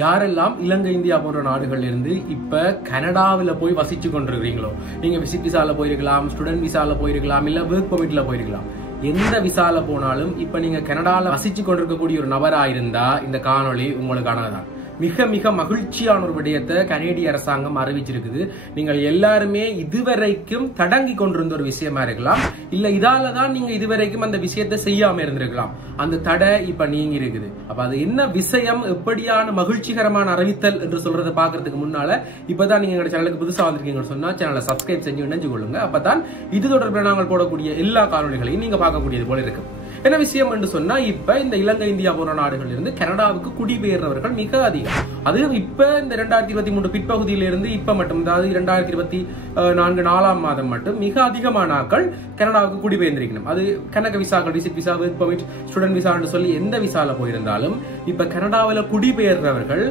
யாரெல்லாம் இலங்கை இந்தியா போன்ற நாடுகள்ல இருந்து இப்ப கனடாவில போய் வசிச்சு கொண்டிருக்கிறீங்களோ, நீங்க விசிட் விசால போயிருக்கலாம், ஸ்டூடெண்ட் விசால போயிருக்கலாம், இல்ல ஒர்க் பெர்மிட்ல போயிருக்கலாம். எந்த விசால போனாலும் இப்ப நீங்க கனடால வசிச்சு கொண்டிருக்கக்கூடிய ஒரு நபரா இருந்தா இந்த காணொளி உங்களுக்கானதான். மிக மிக மகிழ்ச்சியான ஒரு விடயத்தை கனேடிய அரசாங்கம் அறிவிச்சிருக்குது. நீங்கள் எல்லாருமே இதுவரைக்கும் தடங்கி கொண்டிருந்த ஒரு விஷயமா இருக்கலாம், இல்ல இதாலதான் நீங்க இதுவரைக்கும் அந்த விஷயத்தை செய்யாம இருந்திருக்கலாம். அந்த தடை இப்ப நீங்க இருக்குது. அப்ப அது என்ன விஷயம், எப்படியான மகிழ்ச்சிகரமான அறிவித்தல் என்று சொல்றதை பாக்குறதுக்கு முன்னால இப்பதான் நீங்க எங்க சேனலுக்கு புதுசா வந்திருக்கீங்கன்னு சொன்னா சேனலை சப்ஸ்கிரைப் செஞ்சு இணைஞ்சு கொள்ளுங்க. அப்பதான் இது தொடர்பில் நாங்கள் போடக்கூடிய எல்லா காணொலிகளையும் நீங்க பார்க்கக்கூடியது போல இருக்கு. என்ன விஷயம் என்று சொன்னா, இப்ப இந்த இலங்கை இந்தியா போன்ற நாடுகளில் இருந்து கனடாவுக்கு குடிபெயர்ந்தவர்கள் மிக அதிகம். அது இப்ப இந்த 2023 பிற்பகுதியிலிருந்து இப்ப மட்டும், அதாவது 2024 4ஆம் மாதம் மட்டும் மிக அதிகமான ஆட்கள் கனடாவுக்கு குடிபெயர்ந்திருக்கணும். அது கணக்கு விசாக்கள், visit visa, work permit, student visa என்று சொல்லி எந்த விசால போயிருந்தாலும் இப்ப கனடாவில் குடிபெயர்ந்தவர்கள்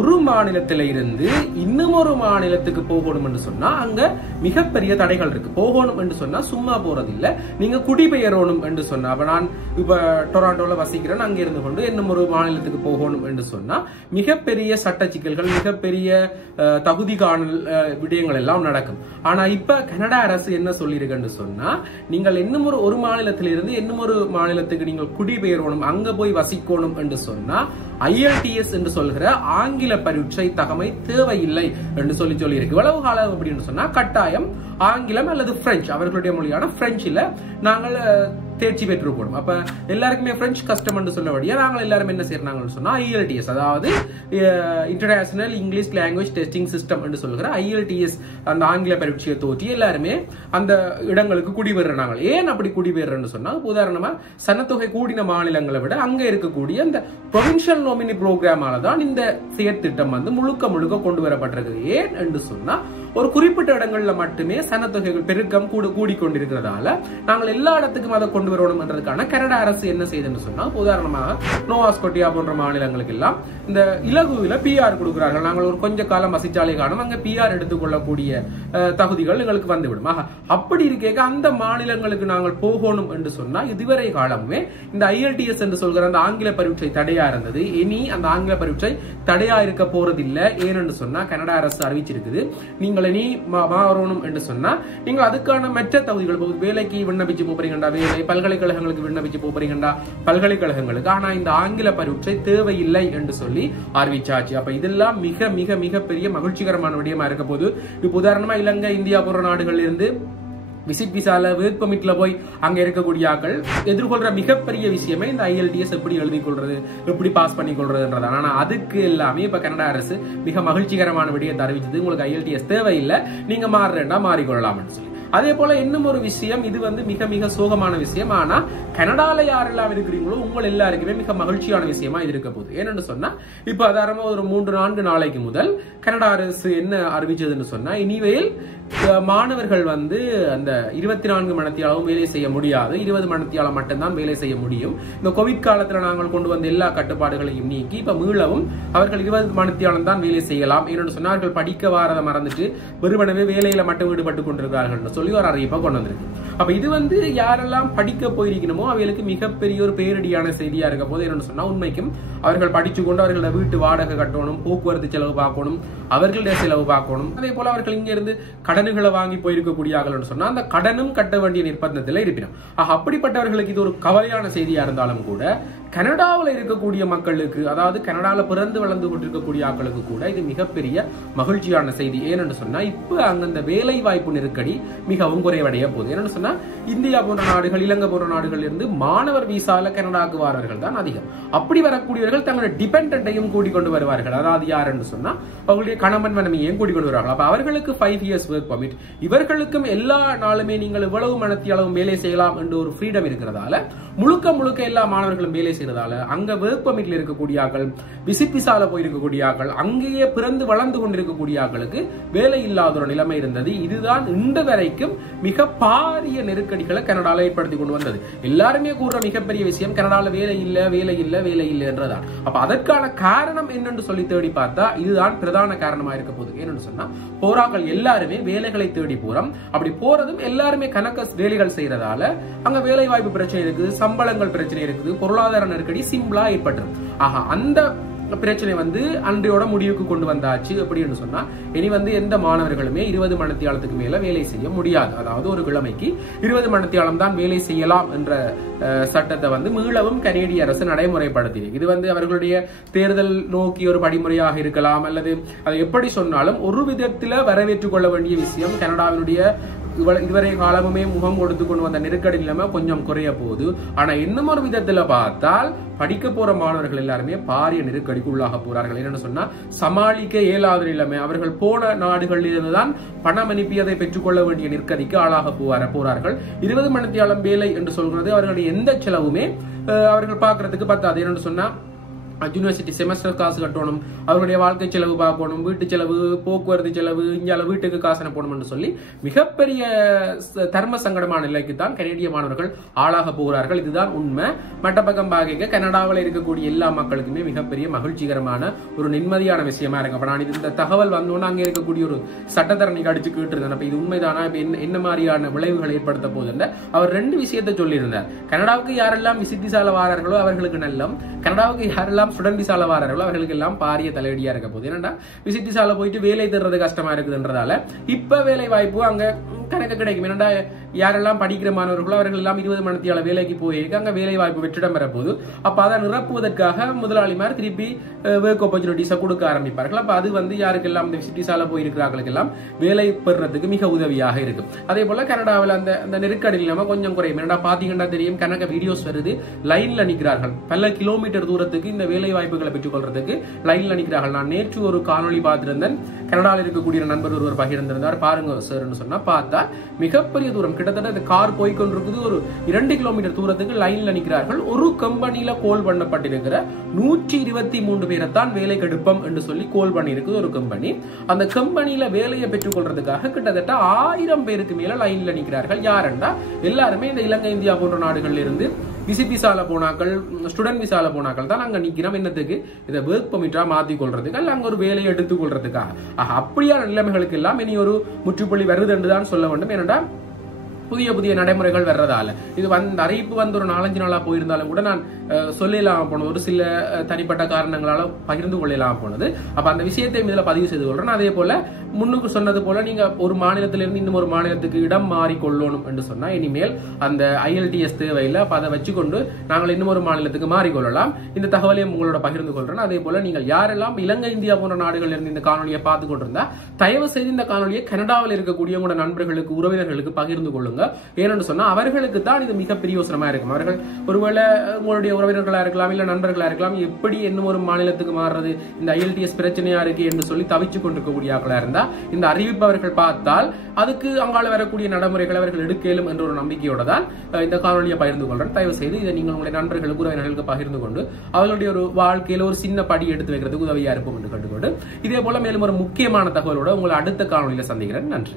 ஒரு மாநிலத்தில இருந்து இன்னும் ஒரு மாநிலத்துக்கு போகணும் என்று சொன்னா அங்க மிகப்பெரிய தடைகள் இருக்கு. போகணும் என்று சொன்னா சும்மா போறது இல்ல, நீங்க குடிபெயரணும் என்று சொன்னா, அப்ப நான் இப்ப டொராண்டோல வசிக்கிறேன், அங்க இருந்து கொண்டு இன்னும் ஒரு மாநிலத்துக்கு போகணும் என்று சொன்னா மிகப்பெரிய சட்ட சிக்கல்கள், மிகப்பெரிய தகுதி காணல் விடயங்கள் எல்லாம் நடக்கும். ஆனா இப்ப கனடா அரசு என்ன சொல்லியிருக்குன்னு சொன்னா, நீங்கள் இன்னும் ஒரு மாநிலத்திலிருந்து இன்னும் ஒரு மாநிலத்துக்கு நீங்கள் குடிபெயரணும், அங்க போய் வசிக்கணும் என்று சொன்னா IELTS என்று சொல்கிற ஆங்கில பரீட்சை தகமை தேவையில்லை என்று சொல்லி இருக்கு. இவ்வளவு காலம் அப்படின்னு சொன்னா கட்டாயம் ஆங்கிலம் அல்லது பிரெஞ்சு, அவர்களுடைய மொழியான பிரெஞ்சில நாங்கள் தேர்ச்சி பெற்றிருக்கணும். அப்ப எல்லாருக்குமே பிரெஞ்சு கஷ்டம் என்று சொல்லபடியா நாங்கள் எல்லாரும் என்ன செய்யறாங்கன்னு சொன்னா IELTS, அதாவது international English language testing system என்று சொல்கிற IELTS அந்த ஆங்கில பரீட்சையை தோற்றி எல்லாருமே அந்த இடங்களுக்கு குடிபெறாங்க. ஏன் அப்படி குடிபெறன்னு சொன்னா, உதாரணமா சனத்தொகை கூடின மாநிலங்களை விட அங்க இருக்கக்கூடிய இந்த ப்ரொவின்சியல் நோமினி புரோகிராமால தான் இந்த செயற்திட்டம் வந்து முழுக்க முழுக்க கொண்டு வரப்பட்டிருக்கு. ஏன் என்று சொன்னா, ஒரு குறிப்பிட்ட இடங்கள்ல மட்டுமே சனத்தொகைகள் பெருக்கம் கூடிக்கொண்டிருக்கிறதால நாங்கள் எல்லா இடத்துக்கும் அதை கொண்டு வரணும் என்றதுக்கான கனடா அரசு என்ன செய்யுதுன்னு சொன்னா, உதாரணமாக நோவா ஸ்கொட்டியா போன்ற மாநிலங்களுக்கு எல்லாம் இந்த இலகுவில PR கொடுக்கிறார்கள். நாங்கள் ஒரு கொஞ்ச காலம் வசிச்சாலே காணும் அங்க PR எடுத்துக்கொள்ளக்கூடிய தகுதிகள் எங்களுக்கு வந்துவிடும். அப்படி இருக்க அந்த மாநிலங்களுக்கு நாங்கள் போகணும் என்று சொன்னா இதுவரை காலமே இந்த IELTS என்று சொல்கிற அந்த ஆங்கில பரீட்சை தடையா இருந்தது. இனி அந்த ஆங்கில பரீட்சை தடையா இருக்க போறதில்லை. ஏன்னு சொன்னா கனடா அரசு அறிவிச்சிருக்குது, நீங்கள் நீ மாறணும் என்று சொன்னா நீங்கள் அதுக்கான மற்ற தகுதிகள், வேலைக்கு விண்ணப்பிச்சு போறீங்கடா, வேலை பல்கலைக்கழகங்களுக்கு விண்ணப்பிச்சு போறீங்கடா பல்கலைக்கழகங்களுக்கு, ஆனா இந்த ஆங்கில பரீட்சை தேவையில்லை என்று சொல்லி அறிவிச்சாச்சு. அப்ப இதெல்லாம் மிக மிக மிக பெரிய மகிழ்ச்சிகரமான விடயமா இருக்க போது. இப்ப உதாரணமா இலங்கை இந்தியா போன்ற நாடுகள்ல இருந்து விசிட் விசால ஒர்க் பெர்மிட்ல போய் அங்க இருக்கக்கூடிய ஆட்கள் எதிர்கொள்ற மிகப்பெரிய விஷயமே இந்த IELTS எப்படி எழுதி கொள்றது, எப்படி பாஸ் பண்ணி கொள்றதுன்றது. ஆனா அதுக்கு எல்லாமே இப்ப கனடா அரசு மிக மகிழ்ச்சிகரமான விடயத்தை அறிவிச்சது, உங்களுக்கு IELTS தேவையில்லை, நீங்க மாறுறேன்டா மாறிக்கொள்ளலாம்னு சொல்லி. அதே போல இன்னும் ஒரு விஷயம், இது வந்து மிக மிக சோகமான விஷயம், ஆனா கனடால யாரெல்லாம் இருக்கிறீங்களோ உங்கள் எல்லாருக்குமே மிக மகிழ்ச்சியான விஷயமா இது இருக்க போகுது. ஏன்னு சொன்னா, இப்ப அதாரமா ஒரு 3-4 நாளைக்கு முதல் கனடா அரசு என்ன அறிவிச்சதுன்னு சொன்னா, இனிவேல் மாணவர்கள் வந்து அந்த 24 மணித்தியாலும் வேலை செய்ய முடியாது, 20 மணித்தியாலம் மட்டும்தான் வேலை செய்ய முடியும். இந்த கோவிட் காலத்துல நாங்கள் கொண்டு வந்த எல்லா கட்டுப்பாடுகளையும் நீக்கி இப்ப மீளவும் அவர்கள் 20 மணித்தியாலம் தான் வேலை செய்யலாம். ஏன்னு சொன்னார்கள் படிக்க வாரதை மறந்துட்டு வெறுமனவே வேலையில மட்டும் ஈடுபட்டு கொண்டிருக்கிறார்கள் சொல்லி ஒரு அறிவிப்பை கொண்டு வந்திருக்கு. அப்ப இது வந்து யாரெல்லாம் படிக்க போயிருக்கணுமோ அவர்களுக்கு மிகப்பெரிய ஒரு பேரடியான செய்தியா இருக்க போது. என்னன்னு சொன்னா, உண்மைக்கும் அவர்கள் படிச்சு கொண்டு அவர்களோட வீட்டு வாடகை கட்டணும், போக்குவரத்து செலவு பார்க்கணும், அவர்களுடைய செலவு பார்க்கணும். அதே போல அவர்கள் இங்க இருந்து கடன்களை வாங்கி போயிருக்கக்கூடியார்கள் சொன்னா அந்த கடனும் கட்ட வேண்டிய நிர்பந்தத்தில் இருப்பினும் அப்படிப்பட்டவர்களுக்கு இது ஒரு கவலையான செய்தியா இருந்தாலும் கூட, கனடாவில் இருக்கக்கூடிய மக்களுக்கு, அதாவது கனடாவில் பிறந்து வளர்ந்து கொண்டிருக்கக்கூடிய ஆட்களுக்கு கூட இது மிகப்பெரிய மகிழ்ச்சியான செய்தி. ஏன்னு சொன்னா, இப்ப அங்க இந்த வேலை வாய்ப்பு நெருக்கடி மிகவும் குறைவடைய போகுது. என்னன்னு சொன்னா, இந்தியா போன்ற நாடுகள், இலங்கை போன்ற நாடுகள் இருந்து மாணவர் விசால கனடாக்கு வாரவர்கள் தான் அதிகம். அப்படி வரக்கூடியவர்கள் தங்களுடைய டிபெண்டையும் கூட்டிக்கொண்டு வருவார்கள். அதாவது யார் என்று சொன்னா அவங்களுடைய கணவன் மனைவியையும் கூட்டிக்கொண்டு வருவார்கள். அப்ப அவர்களுக்கு 5 years ஒர்க் பெர்மிட், இவர்களுக்கும் எல்லா நாளுமே நீங்கள் இவ்வளவு மனத்தியாலும் வேலை செய்யலாம் என்று ஒரு ஃப்ரீடம் இருக்கிறதால முழுக்க முழுக்க எல்லா மாணவர்களும் வேலை செய்யறதால அங்க ஒர்க் பெர்மிட்ல இருக்கக்கூடிய ஆக்கள், விசிட் விசால போயிருக்கக்கூடிய ஆக்கள், அங்கேயே பிறந்து வளர்ந்து கொண்டிருக்கக்கூடிய ஆக்களுக்கு வேலை இல்லாத ஒரு நிலைமை இருந்தது. இதுதான் இன்று வரைக்கும் மிக பாரிய நெருக்கடிகளை கனடால ஏற்படுத்தி கொண்டு வந்தது. எல்லாருமே கூறுற மிகப்பெரிய விஷயம் கனடால வேலை இல்ல வேலை இல்ல வேலை இல்ல என்றதான். அப்ப அதற்கான காரணம் என்னன்னு சொல்லி தேடி பார்த்தா இதுதான் பிரதான காரணமா இருக்க போகுது. என்னன்னு சொன்னா, போராக்கள் எல்லாருமே வேலைகளை தேடி போறோம். அப்படி போறதும் எல்லாருமே கணக்க வேலைகள் செய்யறதால அங்க வேலை வாய்ப்பு பிரச்சனை இருக்குது, சம்பளங்கள் பிரச்சனை இருக்குது, பொருளாதார நெருக்கடி சிம்பிளா ஏற்பட்டுரும். ஆக அந்த பிரச்சனை வந்து அன்றையோட முடிவுக்கு கொண்டு வந்தாச்சு. அப்படின்னு சொன்னா இனி வந்து எந்த மாணவர்களுமே 20 மணித்தியாலத்துக்கு மேல வேலை செய்ய முடியாது. அதாவது ஒரு கிழமைக்கு 20 மணித்தியாலம் தான் வேலை செய்யலாம் என்ற சட்டத்தை வந்து மீளவும் கனேடிய அரசு நடைமுறைப்படுத்தியிருக்கு. இது வந்து அவர்களுடைய தேர்தல் நோக்கி ஒரு படிமுறையாக இருக்கலாம், அல்லது அதை எப்படி சொன்னாலும் ஒரு விதத்துல வரவேற்றுக் கொள்ள வேண்டிய விஷயம். கனடாவினுடைய இதுவரை காலமுமே முகம் கொடுத்து கொண்டு வந்த நெருக்கடி நிலைமை கொஞ்சம் குறைய போகுது. ஆனா இன்னும் ஒரு விதத்துல பார்த்தால் படிக்க போற மாணவர்கள் எல்லாருமே பாரிய நெருக்கடிக்கு உள்ளாக போறார்கள். என்னன்னு சொன்னா சமாளிக்க இயலாத நிலைமை. அவர்கள் போன நாடுகளில் இருந்துதான் பணம் அனுப்பி அதை பெற்றுக்கொள்ள வேண்டிய நெருக்கடிக்கு ஆளாக போறார்கள். 20 மணித்தியாலம் வேலை என்று சொல்கிறது அவர்களுடைய எந்த செலவுமே அவர்கள் பார்க்கறதுக்கு பத்தாது. என்னன்னு சொன்னா யூனிவர்சிட்டி செமஸ்டர் காசு கட்டணும், அவருடைய வாழ்க்கை செலவு பார்க்கணும், வீட்டு செலவு, போக்குவரத்து செலவு, இங்கால வீட்டுக்கு காசு அனுப்பணும் சொல்லி மிகப்பெரிய தர்ம சங்கடமான நிலைக்கு தான் கனேடிய மாணவர்கள் ஆளாக போகிறார்கள். இதுதான் உண்மை. மட்டப்பக்கம் பாக்க கனடாவில் இருக்கக்கூடிய எல்லா மக்களுக்குமே மிகப்பெரிய மகிழ்ச்சிகரமான ஒரு நிம்மதியான விஷயமா இருக்கு. அப்ப நான் இந்த தகவல் வந்தோன்னா அங்கே இருக்கக்கூடிய ஒரு சட்டத்தரணிக்கு அடிச்சு கேட்டு இருந்தேன். அப்ப இது உண்மைதானா, என்ன மாதிரியான விளைவுகள் ஏற்படுத்த போகுது அவர் 2 விஷயத்தை சொல்லியிருந்தார். கனடாவுக்கு யாரெல்லாம் விசிட்டிசால வாரர்களோ அவர்களுக்கு நல்லம், கனடாவுக்கு யாரெல்லாம் ஸ்டூடெண்ட் விசால வாரர்களோ அவர்களுக்கு எல்லாம் பாரிய தலைவடியா இருக்க போகுது. ஏன்னா விசிட் விசால போயிட்டு வேலை தர்றது கஷ்டமா இருக்குதுன்றதால இப்ப வேலை வாய்ப்பு அங்க கணக்கு கிடைக்கும். ஏன்னா யாரெல்லாம் படிக்கிற மாணவர்களோ அவர்கள் எல்லாம் 20 மணித்தியால வேலைக்கு போயிருக்கு, அங்க வேலை வாய்ப்பு வெற்றிடம் பெற போகுது. அப்ப அதை நிரப்புவதற்காக முதலாளிமார் திருப்பி ஒர்க் ஆப்பர்ச்சுனிட்டிஸை கொடுக்க ஆரம்பிப்பார்கள். அப்ப அது வந்து யாருக்கெல்லாம் இந்த விசிட் விசால போயிருக்கிறார்களுக்கு எல்லாம் வேலை பெறுறதுக்கு மிக உதவியாக இருக்கும். அதே போல கனடாவில் அந்த நெருக்கடி இல்லாம கொஞ்சம் குறையும். ஏன்னா பாத்தீங்கன்னா தெரியும், கணக்க வீடியோஸ் வருது, லைன்ல நிற்கிறார்கள், பல கிலோமீட்டர் தூரத்துக்கு இந்த வேலை வாய்ப்புகளை பெற்றுக் கொள்றதுக்கு லைன்ல நிற்கிறார்கள். நான் நேற்று ஒரு காணொலி பார்த்திருந்தேன், கனடாவில் இருக்கக்கூடிய நண்பர் ஒருவர் பகிர்ந்திருந்தார். பாருங்க சார்னு சொன்னா பார்த்தா மிகப்பெரிய தூரம், கிட்டத்தட்ட இந்த கார் போய்கொண்டிருக்குது, ஒரு 2 கிலோமீட்டர் தூரத்துக்கு லைன்ல நிற்கிறார்கள். ஒரு கம்பெனியில கோல் பண்ணப்பட்டிருக்கிற 123 பேரை தான் வேலை கெடுப்போம் என்று சொல்லி கோல் பண்ணி இருக்குது ஒரு கம்பெனி. அந்த கம்பெனியில வேலையை பெற்றுக் கொள்றதுக்காக கிட்டத்தட்ட 1000 பேருக்கு மேல லைன்ல நிற்கிறார்கள். யாருண்டா எல்லாருமே இந்த இலங்கை, இந்தியா போன்ற நாடுகள்ல இருந்து விசிட் விசால போனாக்கள், ஸ்டூடெண்ட் விசால போனாக்கள் தான் அங்க நிக்கிறோம். என்னத்துக்கு? இதை ஒர்க் பெர்மிட்டா மாத்தி கொள்றதுக்கு, அல்ல அங்க ஒரு வேலையை எடுத்துக் கொள்றதுக்காக. அப்படியான நிலைமைகளுக்கு எல்லாம் இனி ஒரு முற்றுப்புள்ளி வருது என்றுதான் சொல்ல வேண்டும். ஏனென்றா புதிய புதிய நடைமுறைகள் வர்றதால இது அறிவிப்பு வந்து ஒரு 4-5 நாளா போயிருந்தாலும் கூட நான் சொல்லலாம் போனது, ஒரு சில தனிப்பட்ட காரணங்களால பகிர்ந்து கொள்ளலாம் போனது. அப்ப அந்த விஷயத்தை இதுல பதிவு செய்து கொள்றேன். அதே போல முன்னுக்கு சொன்னது போல நீங்க ஒரு மாநிலத்திலிருந்து இன்னும் ஒரு மாநிலத்துக்கு இடம் மாறி கொள்ளணும் என்று சொன்னா இனிமேல் அந்த IELTS தேவையில்லை. அப்ப அதை வச்சுக்கொண்டு நாங்கள் இன்னும் ஒரு மாநிலத்துக்கு மாறிக்கொள்ளலாம். இந்த தகவலையும் உங்களோட பகிர்ந்து கொள்றேன். அதே போல நீங்கள் யாரெல்லாம் இலங்கை, இந்தியா போன்ற நாடுகளில் இருந்து இந்த காணொலியை பார்த்து கொண்டிருந்தா தயவு செய்து இந்த காணொலியை கனடாவில் இருக்கக்கூடிய உங்களோட நண்பர்களுக்கு, உறவினர்களுக்கு பகிர்ந்து கொள்ளுங்க. ஏன்னு சொன்னா அவர்களுக்கு தான் இது மிக பிரயோசனமா இருக்கும். அவர்கள் ஒருவேளை உங்களுடைய உறவினர்களா இருக்கலாம், இல்ல நண்பர்களா இருக்கலாம், எப்படி இன்னும் ஒரு மாநிலத்துக்கு மாறுறது, இந்த IELTS பிரச்சனையா இருக்கு என்று சொல்லி தவிச்சு கொண்டிருக்கக்கூடிய ஆக்களா இருந்தா இந்த அறிவிப்பு அவர்கள் பார்த்தால் அதுக்கு அங்கால வரக்கூடிய நடைமுறைகள் அவர்கள் எடுக்கலும் என்ற ஒரு நம்பிக்கையோட தான் இந்த காணொலியை பகிர்ந்து கொள்றேன். தயவு செய்து இதை நீங்கள் உங்களுடைய நண்பர்களுக்கு, உறவினர்களுக்கு பகிர்ந்து கொண்டு அவர்களுடைய ஒரு வாழ்க்கையில ஒரு சின்ன படி எடுத்து வைக்கிறதுக்கு உதவியா இருக்கும் என்று கேட்டுக்கொண்டு இதே போல மேலும் ஒரு முக்கியமான தகவலோட உங்களை அடுத்த காணொலியில சந்திக்கிறேன். நன்றி.